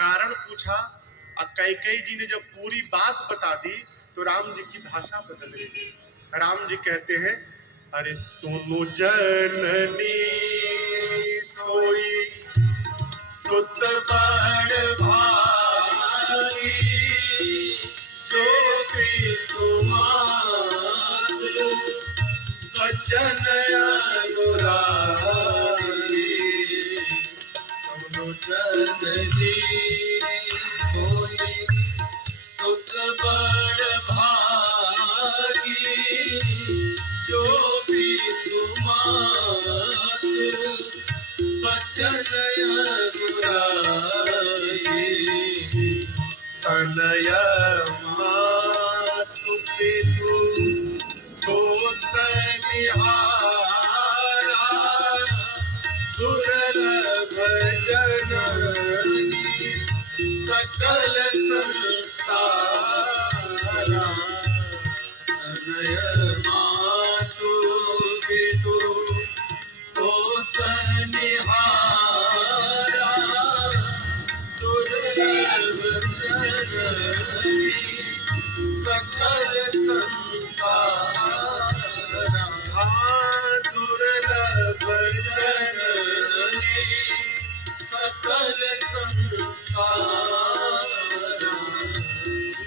कारण पूछा और कैकेयी जी ने जब पूरी बात बता दी तो राम जी की भाषा बदल गई। राम जी कहते हैं, अरे सुनो जननी सोई सुत बड़ भारी, जो भी तुम्हार वचन अनुरागी। सुनो जननी सोई सुत बड़ भागी, जो भी तुम्हार वचन अनुरागी। तनय मातु पितु को सनिहारा, दुर्लभ जननी सकल संसारा। तनय मातु पितु को सनिहारा, दुर्लभ जननी सकल संसारा। दुर्लभ जननी सकल संसारा,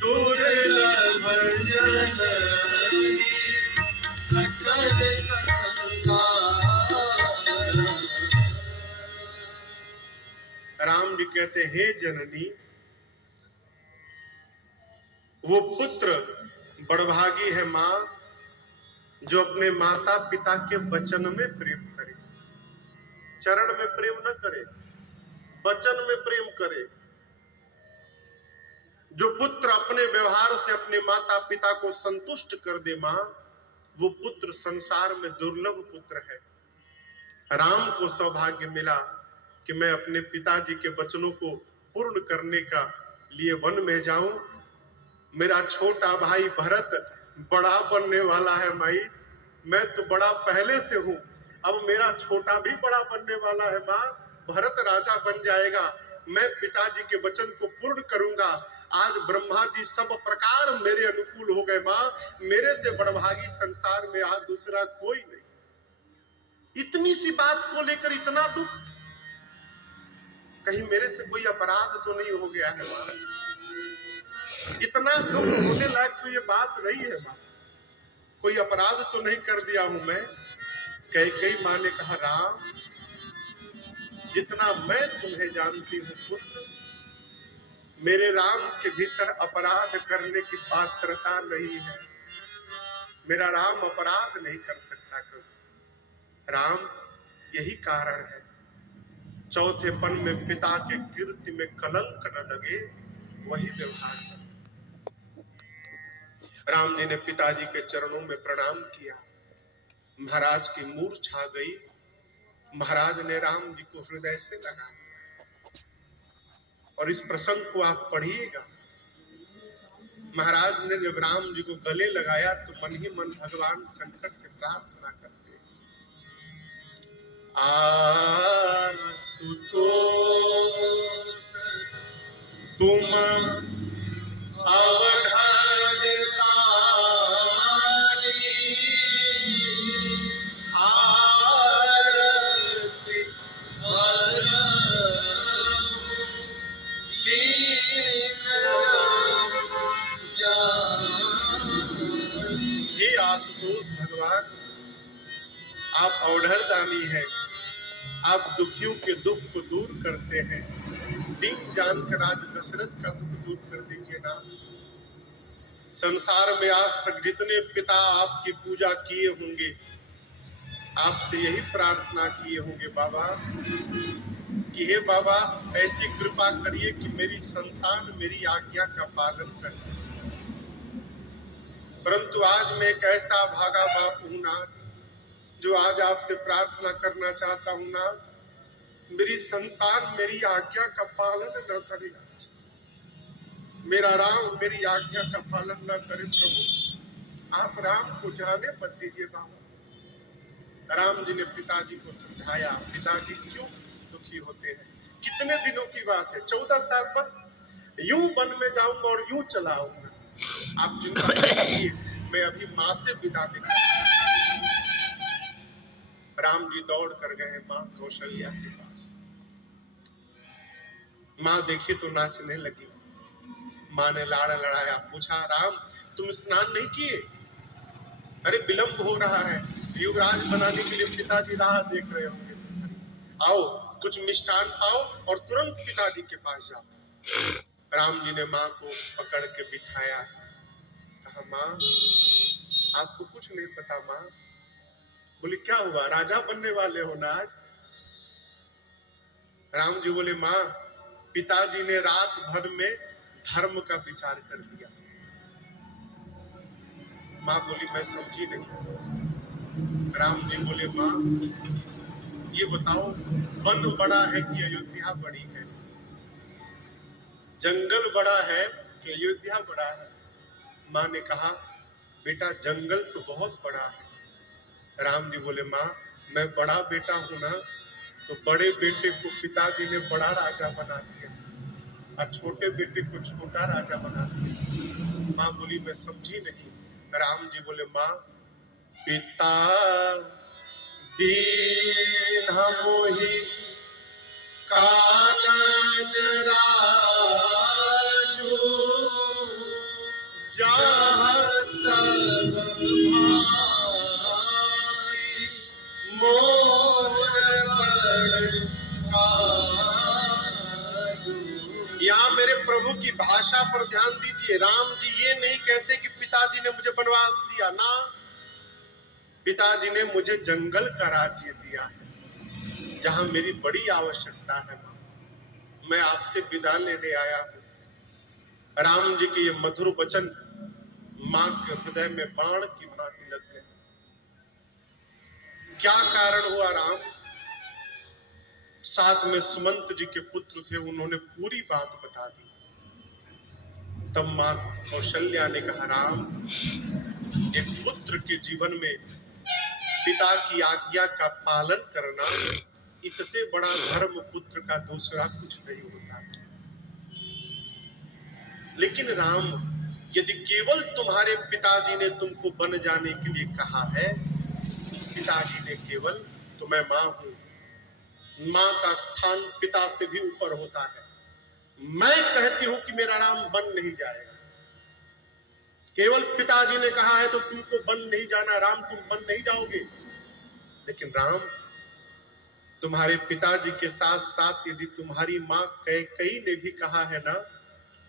दुर्लभ जननी सकल संसारा। राम जी कहते, हे जननी, वो पुत्र बड़भागी है मां जो अपने माता पिता के वचन में प्रेम करे, चरण में प्रेम न करे, वचन में प्रेम करे। जो पुत्र अपने व्यवहार से अपने माता पिता को संतुष्ट कर दे मां, वो पुत्र संसार में दुर्लभ पुत्र है। राम को सौभाग्य मिला कि मैं अपने पिताजी के वचनों को पूर्ण करने का लिए वन में जाऊं। मेरा छोटा भाई भरत बड़ा बनने वाला है माई, मैं तो बड़ा पहले से हूं, अब मेरा छोटा भी बड़ा बनने वाला है मां। भरत राजा बन जाएगा, मैं पिताजी के वचन को पूर्ण करूंगा। आज ब्रह्मा जी सब प्रकार मेरे अनुकूल हो गए मां, मेरे से बड़भागी संसार में आज दूसरा कोई नहीं। इतनी सी बात को लेकर इतना दुख, कहीं मेरे से कोई अपराध तो नहीं हो गया है मां? इतना दुख होने लायक तो ये बात नहीं है मां, कोई अपराध तो नहीं कर दिया हूं मैं? कैकेयी मां ने कहा, राम, जितना मैं तुम्हें जानती हूं पुत्र, मेरे राम के भीतर अपराध करने की पात्रता नहीं है। मेरा राम अपराध नहीं कर सकता कभी। राम, यही कारण है चौथेपन में पिता के कीर्ति में कलंक न लगे, वही व्यवहार कर। राम जी ने पिताजी के चरणों में प्रणाम किया, महाराज की मूर्छा गई। महाराज ने राम जी को हृदय से लगा लिया। और इस प्रसंग को आप पढ़िएगा। महाराज ने जब राम जी को गले लगाया तो मन ही मन भगवान शंकर से प्रार्थना करते, आशुतोष तुम अवधारतारी, आरती हे आशुतोष भगवान, आप अवधरदानी हैं, आप दुखियों के दुख को दूर करते हैं। दीन जानकर आज दशरथ का दुख दूर कर दीजिए नाथ। संसार में आज तक जितने पिता आपकी पूजा किए होंगे, आपसे यही प्रार्थना किए होंगे बाबा कि हे बाबा, ऐसी कृपा करिए कि मेरी संतान मेरी आज्ञा का पालन करे। परंतु आज मैं एक ऐसा भागा बाप हूं नाथ, जो आज आपसे प्रार्थना करना चाहता हूं नाथ, मेरी संतान मेरी आज्ञा का पालन न करे। मेरा राम मेरी आज्ञा का पालन न करे। प्रभु, आप राम को जाने मत दीजिए बाबा। राम जी ने पिताजी को समझाया, पिताजी क्यों दुखी होते हैं, कितने दिनों की बात है, 14 साल, बस यूं वन में जाऊंगा और यूं चला आऊंगा। आप चिंता मत कीजिए, मैं अभी माँ से विदा लेगा। राम जी दौड़ कर गए माँ कौशल्या के पास। माँ देखी तो नाचने लगी। माँ ने लाड़ा लड़ाया, पूछा राम तुम स्नान नहीं किए? अरे विलंब हो रहा है, युवराज बनाने के लिए पिताजी राह देख रहे होंगे। आओ कुछ मिष्ठान खाओ और तुरंत पिताजी के पास जाओ। राम जी ने माँ को पकड़ के बिठाया, कहा माँ आपको कुछ नहीं पता माँ। बोले क्या हुआ, राजा बनने वाले हो ना आज? राम जी बोले माँ पिताजी ने रात भर में धर्म का विचार कर लिया। माँ बोली मैं समझी नहीं। राम जी बोले माँ ये बताओ वन बड़ा है कि अयोध्या बड़ी है? जंगल बड़ा है कि अयोध्या बड़ा है? माँ ने कहा बेटा जंगल तो बहुत बड़ा है। राम जी बोले माँ मैं बड़ा बेटा हूं ना, तो बड़े बेटे को पिताजी ने बड़ा राजा बना दिया और छोटे बेटे को छोटा राजा बना दिया। माँ बोली मैं समझी नहीं। राम जी बोले माँ पिता दीन मोहि कानन राजू जहाँ सब भाई मोर बड़ काजू। यहाँ मेरे प्रभु की भाषा पर ध्यान दीजिए। राम जी ये नहीं कहते कि पिताजी ने मुझे वनवास दिया ना, पिताजी ने मुझे जंगल का राज्य दिया है जहां मेरी बड़ी आवश्यकता है। मैं आपसे विदा लेने आया हूं। राम जी के ये मधुर वचन मां के हृदय में बाण की भांति लग गए। क्या कारण हुआ राम? साथ में सुमंत जी के पुत्र थे, उन्होंने पूरी बात बता दी। तब मां कौशल्या ने कहा राम एक पुत्र के जीवन में पिता की आज्ञा का पालन करना, इससे बड़ा धर्म पुत्र का दूसरा कुछ नहीं होता। लेकिन राम यदि केवल तुम्हारे पिताजी ने तुमको बन जाने के लिए कहा है, पिताजी ने केवल, तो मैं मां हूं, मां का स्थान पिता से भी ऊपर होता है। मैं कहती हूं कि मेरा राम बन नहीं जाएगा। केवल पिताजी ने कहा है तो तुमको बन नहीं जाना, राम तुम बन नहीं जाओगे। लेकिन राम तुम्हारे पिताजी के साथ साथ यदि तुम्हारी माँ कैकेयी ने भी कहा है ना,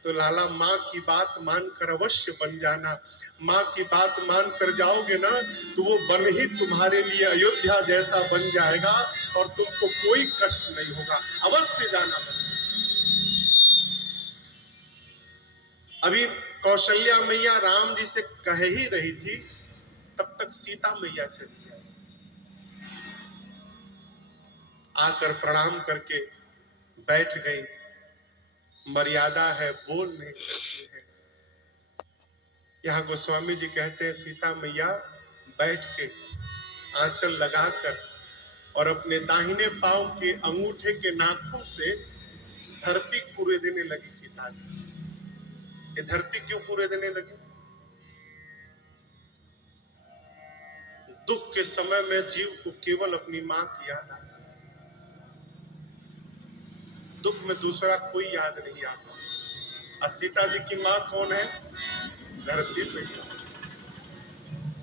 तो लाला माँ की बात मानकर अवश्य बन जाना। माँ की बात मान कर जाओगे ना तो वो वन ही तुम्हारे लिए अयोध्या जैसा बन जाएगा और तुमको कोई कष्ट नहीं होगा। अवश्य जाना। अभी कौशल्या मैया राम जी से कह ही रही थी, तब तक सीता मैया चली आई। आकर प्रणाम करके बैठ गई। मर्यादा है, बोल नहीं सकती है। यहाँ गोस्वामी जी कहते हैं सीता मैया बैठ के आंचल लगाकर और अपने दाहिने पांव के अंगूठे के नाखून से धरती कूरे देने लगी। सीता जी ये धरती क्यों कूरे देने लगी? दुख के समय में जीव को केवल अपनी मां की याद आती है। दुख में दूसरा कोई याद नहीं आता। और सीता जी की मां कौन है? धरती पे।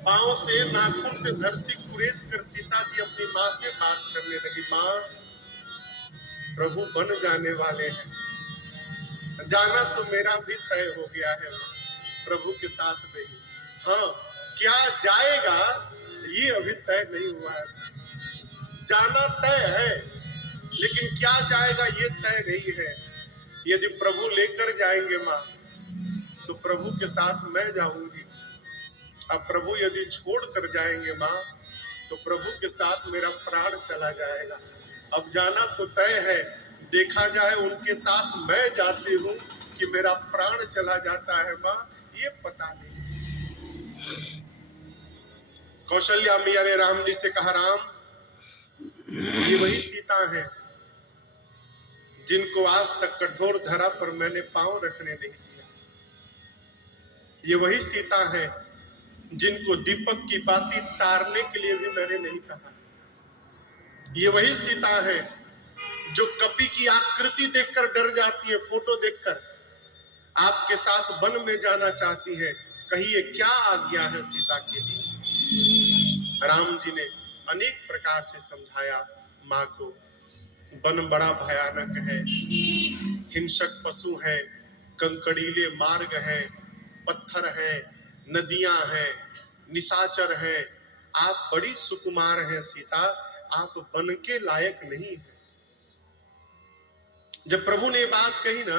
पांव से नाखून से धरती कुरेद कर सीता जी अपनी मां से बात करने लगी। मां प्रभु बन जाने वाले हैं, जाना तो मेरा भी तय हो गया है प्रभु के साथ में ही। हाँ क्या जाएगा ये अभी तय नहीं हुआ है। जाना तय है लेकिन क्या जाएगा ये तय नहीं है। यदि प्रभु लेकर जाएंगे माँ तो प्रभु के साथ मैं जाऊंगी। अब प्रभु यदि छोड़ कर जाएंगे माँ तो प्रभु के साथ मेरा प्राण चला जाएगा। अब जाना तो तय है, देखा जाए उनके साथ मैं जाती हूँ कि मेरा प्राण चला जाता है माँ ये पता नहीं। कौशल्या मैया ने राम जी से कहा राम ये वही सीता है जिनको आज तक कठोर धरा पर मैंने पांव रखने नहीं दिया। ये वही सीता है जिनको दीपक की बाती तारने के लिए भी मैंने नहीं कहा। ये वही सीता है जो कपि की आकृति देखकर डर जाती है, फोटो देखकर आपके साथ वन में जाना चाहती है। कहिए क्या आज्ञा है सीता के लिए। राम जी ने अनेक प्रकार से समझाया माँ को। वन बड़ा भयानक है, हिंसक पशु है, कंकड़ीले मार्ग है, पत्थर है, नदियां हैं, निशाचर है। आप बड़ी सुकुमार हैं सीता, आप वन के लायक नहीं है। जब प्रभु ने बात कही ना,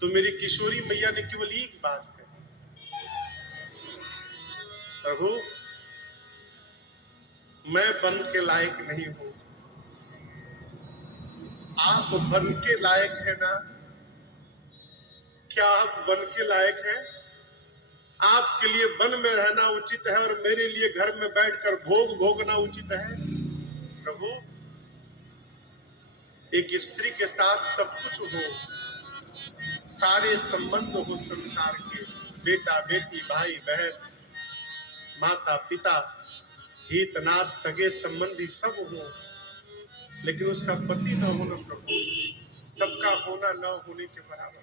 तो मेरी किशोरी मैया ने केवल एक बात कही, प्रभु मैं वन के लायक नहीं हूं, आप वन के लायक है ना। क्या आप वन के लायक हैं? आपके लिए वन में रहना उचित है और मेरे लिए घर में बैठकर भोग भोगना उचित है। प्रभु एक स्त्री के साथ सब कुछ हो, सारे संबंध हो संसार के, बेटा बेटी भाई बहन माता पिता हितनाथ सगे संबंधी सब हो, लेकिन उसका पति न होना प्रभु सबका होना न होने के बराबर।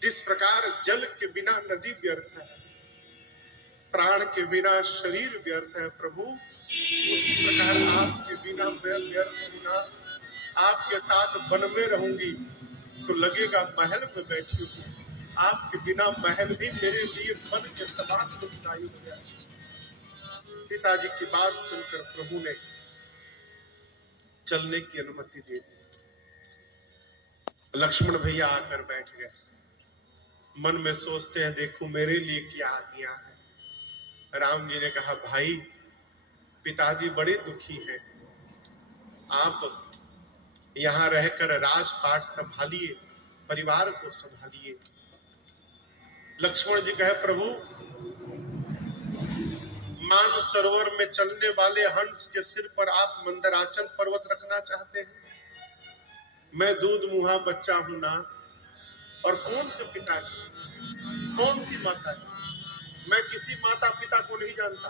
जिस प्रकार जल के बिना नदी व्यर्थ है, प्राण के बिना शरीर व्यर्थ है, प्रभु उसी प्रकार आपके बिना मैं व्यर्थ हूं ना। आपके साथ वन में रहूंगी तो लगेगा महल में बैठी हूँ, आपके बिना महल भी मेरे लिए वन के समान दुखदायी हो गया। सीता जी की बात सुनकर प्रभु ने चलने की अनुमति दे दी। लक्ष्मण भैया आकर बैठ गए, मन में सोचते हैं देखो मेरे लिए क्या आज्ञा है। राम जी ने कहा भाई पिताजी बड़े दुखी हैं, आप यहां रहकर राजपाट संभालिए, परिवार को संभालिए। लक्ष्मण जी कहे प्रभु मान सरोवर में चलने वाले हंस के सिर पर आप मंदराचल पर्वत रखना चाहते हैं। मैं दूध मुहा बच्चा हूं ना, और कौन से पिताजी कौन सी माता है, मैं किसी माता पिता को नहीं जानता।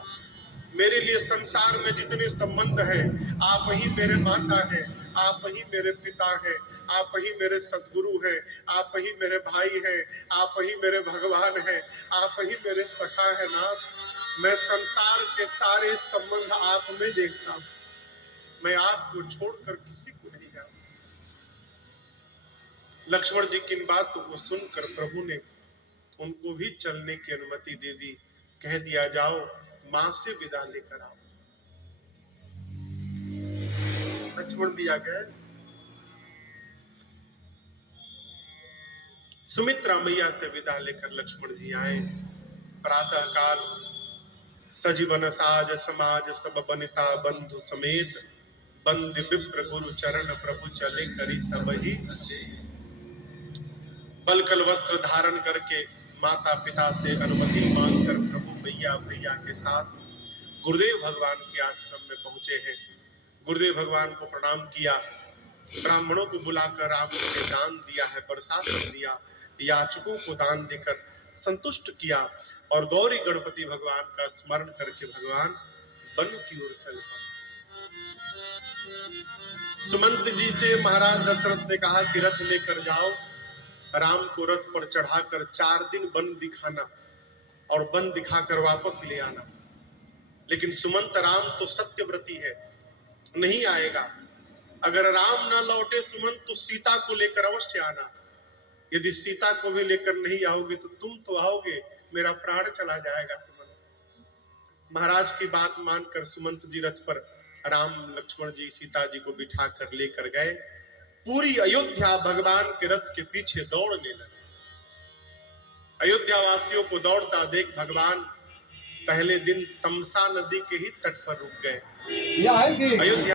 मेरे लिए संसार में जितने संबंध हैं आप ही मेरे माता हैं, आप ही मेरे पिता हैं, आप ही मेरे सद्गुरु हैं, आप ही मेरे भाई हैं, आप ही मेरे भगवान हैं, आप ही मेरे सखा है ना। मैं संसार के सारे संबंध आप में देखता हूं, मैं आपको छोड़कर किसी को नहीं जानता। लक्ष्मण जी की इन बातों को सुनकर प्रभु ने उनको भी चलने की अनुमति दे दी। कह दिया जाओ मां से विदा लेकर आओ। लक्ष्मण भी आ गए। सुमित्रा मैया से विदा लेकर लक्ष्मण जी आए। प्रातः काल सजीवन साज समाज सब बनिता बंधु समेत, बंद विप्र गुरु चरण प्रभु चले करी सब ही। बलकल वस्त्र धारण करके माता पिता से अनुमति मांगकर प्रभु मैया भैया के साथ गुरुदेव भगवान के आश्रम में पहुंचे हैं। गुरुदेव भगवान को प्रणाम किया, ब्राह्मणों को बुलाकर आपने दान दिया है, प्रसाद दिया, याचकों को दान देकर संतुष्ट किया और गौरी गणपति भगवान का स्मरण करके भगवान वन की ओर चल पड़े। सुमंत जी से महाराज दशरथ ने कहा कि रथ लेकर जाओ, राम को रथ पर चढ़ाकर 4 दिन वन दिखाना और वन दिखाकर वापस ले आना। लेकिन सुमंत राम तो सत्यव्रती है, नहीं आएगा। अगर राम ना लौटे सुमंत तो सीता को लेकर अवश्य आना। यदि सीता को भी लेकर नहीं आओगे तो तुम तो आओगे, मेरा प्राण चला जाएगा सुमंत। महाराज की बात मानकर सुमंत जी रथ पर राम लक्ष्मण जी सीता जी को बिठा कर लेकर गए। पूरी अयोध्या भगवान के रथ के पीछे दौड़ने लगे। अयोध्या वासियों को दौड़ता देख भगवान पहले दिन तमसा नदी के ही तट पर रुक गए। अयोध्या